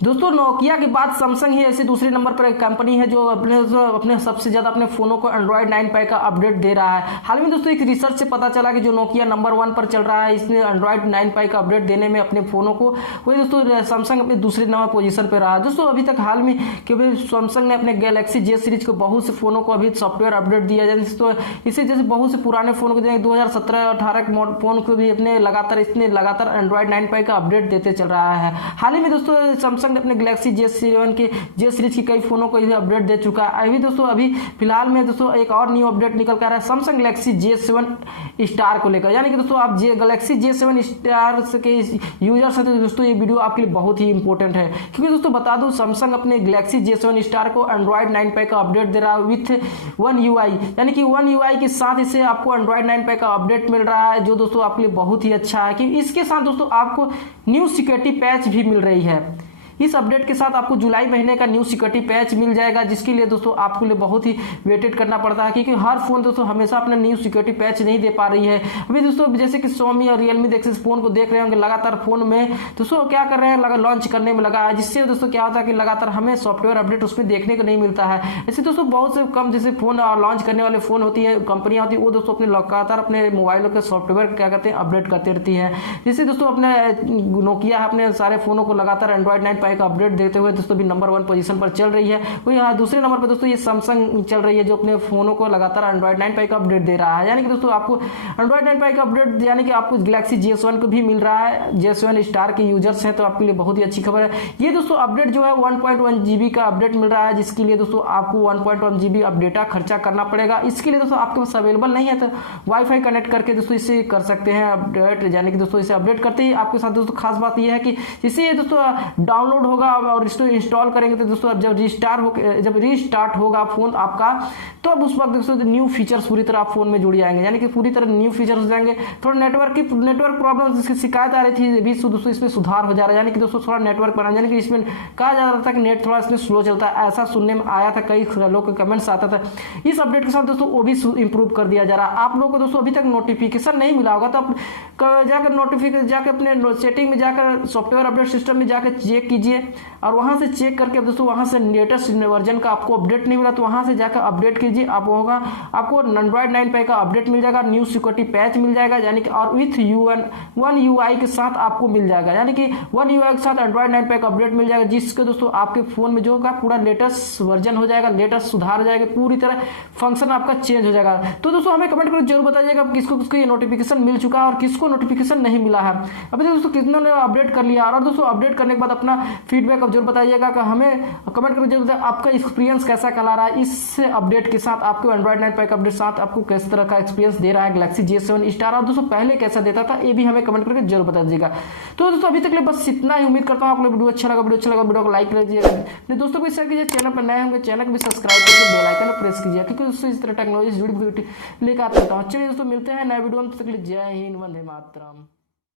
दोस्तों नोकिया के बाद सैमसंग ही ऐसी दूसरे नंबर पर एक कंपनी है जो अपने सबसे ज्यादा अपने फोनों को एंड्रॉइड 9 Pie का अपडेट दे रहा है। हाल में दोस्तों एक रिसर्च से पता चला कि जो नोकिया नंबर 1 पर चल रहा है इसने एंड्रॉइड 9 Pie का अपडेट देने में अपने फोनों को, वही दोस्तों सैमसंग अपने दूसरे नंबर पोजीशन पर रहा है। दोस्तों अभी तक हाल में क्योंकि सैमसंग ने अपने गैलेक्सी जे सीरीज को बहुत से फोनों को अभी सॉफ्टवेयर अपडेट दिया जाए, तो इसे जैसे बहुत से पुराने फोन को 2017-18 के फोन को भी अपने लगातार एंड्रॉइड 9 Pie का अपडेट देते चल रहा है। हाल ही में दोस्तों सैमसंग ने अपने गैलेक्सी J7 के जे सीरीज की कई फोनों को अपडेट दे चुका है। अभी फिलहाल में दोस्तों एक और न्यू अपडेट निकल कर आ रहा है सैमसंग गैलेक्सी J7 स्टार को लेकर, यानी कि दोस्तों आप गैलेक्सी J7 स्टार के यूजर्स हैं तो दोस्तों ये वीडियो आपके लिए बहुत ही इंपॉर्टेंट है, क्योंकि दोस्तों बता दूं सैमसंग अपने गैलेक्सी J7 स्टार को एंड्रॉइड 9 Pie का अपडेट दे रहा है विथ वन UI, यानी कि वन UI के साथ इसे आपको एंड्रॉइड 9 Pie का अपडेट मिल रहा है, जो दोस्तों आपके लिए बहुत ही अच्छा है कि इसके साथ दोस्तों आपको न्यू सिक्योरिटी पैच भी मिल रही है। इस अपडेट के साथ आपको जुलाई महीने का न्यू सिक्योरिटी पैच मिल जाएगा, जिसके लिए दोस्तों आपके लिए बहुत ही वेटेड करना पड़ता है, क्योंकि हर फोन दोस्तों हमेशा अपना न्यू सिक्योरिटी पैच नहीं दे पा रही है। अभी दोस्तों जैसे कि Xiaomi और Realme देखिए फोन को देख रहे होंगे, लगातार फोन में दोस्तों क्या कर रहे हैं, लॉन्च करने में लगा है, जिससे दोस्तों क्या होता है कि लगातार हमें सॉफ्टवेयर अपडेट उसमें देखने को नहीं मिलता है। ऐसे दोस्तों बहुत से कम जैसे फोन लॉन्च करने वाले फोन होती है, कंपनियां होती है, वो दोस्तों अपने लगातार अपने मोबाइलों के सॉफ्टवेयर क्या करते हैं अपडेट करते रहती है। जिससे दोस्तों अपने नोकिया अपने सारे फोनों को लगातार एंड्रॉइड 9 Pie का अपडेट देते हुए दोस्तों भी नंबर 1 पोजीशन पर चल रही है। वही यहाँ दूसरे नंबर पर दोस्तों ये सैमसंग चल रही है, जो अपने फोनों को लगातार एंड्रॉइड 9 Pie का अपडेट दे रहा है। यानी कि दोस्तों आपको एंड्रॉइड 9 Pie का अपडेट यानी कि आपको गैलेक्सी J7 को भी मिल रहा है। J7 स्टार के यूजर्स हैं तो आपके लिए बहुत ही अच्छी खबर है। ये दोस्तों अपडेट जो है 1.1 GB का अपडेट मिल रहा है, जिसके लिए दोस्तों आपको 1.1 GB अब डेटा खर्चा करना पड़ेगा। इसके लिए दोस्तों आपके पास अवेलेबल नहीं है तो वाईफाई कनेक्ट करके दोस्तों इसे कर सकते हैं अपडेट। यानी कि दोस्तों इसे अपडेट करते ही आपके साथ दोस्तों खास बात यह है कि जिससे ये दोस्तों डाउनलोड होगा और इसको इंस्टॉल करेंगे तो दोस्तों जब रीस्टार्ट होगा फोन आपका, तो अब उस वक्त दोस्तों न्यू फीचर्स पूरी तरह फोन में जुड़ जाएंगे, यानी कि पूरी तरह न्यू फीचर्स हो जाएंगे। थोड़ा नेटवर्क प्रॉब्लम जिसकी शिकायत आ रही थी भी दोस्तों इसमें सुधार हो जा रहा है, यानी कि दोस्तों थोड़ा नेटवर्क बना, यानी कि इसमें कहा जा रहा था कि नेट थोड़ा इसमें स्लो चलता है, ऐसा सुनने में आया था, कई लोग के कमेंट्स आता था। इस अपडेट के साथ दोस्तों वो भी इंप्रूव कर दिया जा रहा है। आप लोगों को दोस्तों अभी तक नोटिफिकेशन नहीं मिला होगा तो आप जाकर नोटिफिकेशन जाकर अपने सेटिंग में जाकर सॉफ्टवेयर अपडेट सिस्टम में जाकर चेक कीजिए, और वहां से चेक करके दोस्तों वहां से लेटेस्ट वर्जन का आपको अपडेट नहीं मिला तो वहां से जाकर अपडेट कीजिए। आप होगा आपको एंड्रॉइड 9 Pie का अपडेट मिल जाएगा, न्यू सिक्योरिटी पैच मिल जाएगा, यानी कि और विथ वन UI के साथ आपको मिल जाएगा, यानी कि वन UI के साथ एंड्रॉइड 9 Pie का अपडेट मिल जाएगा, जिसके दोस्तों आपके फोन में जो होगा पूरा लेटेस्ट वर्जन हो जाएगा, लेटेस्ट सुधार हो जाएगा, पूरी तरह फंक्शन आपका चेंज हो जाएगा। तो दोस्तों हमें कमेंट करके जरूर बताइएगा किसको ये नोटिफिकेशन मिल चुका है और किसको नोटिफिकेशन नहीं मिला है। अभी दोस्तों कितनों ने अपडेट कर लिया, और दोस्तों अपडेट करने के बाद अपना फीडबैक जरूर बताइएगा कि हमें कमेंट करके जरूर आपका एक्सपीरियंस कैसा कल आ रहा है इस अपडेट के साथ, आपको एंड्रॉइड 9 Pie का अपडेट साथ आपको किस तरह का एक्सपीरियंस दे रहा है गैलेक्सी J7 स्टार, और दोस्तों पहले कैसा देता था ये भी हमें कमेंट करके जरूर बता दीजिएगा। तो दोस्तों अभी तक लिए बस इतना ही, उम्मीद करता हूँ आपको वीडियो अच्छा लगा वीडियो को लाइक कर दीजिएगा, अपने दोस्तों को शेयर कीजिए, चैनल पर नए होंगे चैनल को भी सब्सक्राइब करके बेल आइकन पर प्रेस कीजिए, क्योंकि दोस्तों इस तरह टेक्नोलॉजी जुड़ी लेकर आता हूँ। चलिए दोस्तों मिलते हैं नए वीडियो में, तब तक के लिए जय हिंद, वंदे मातरम।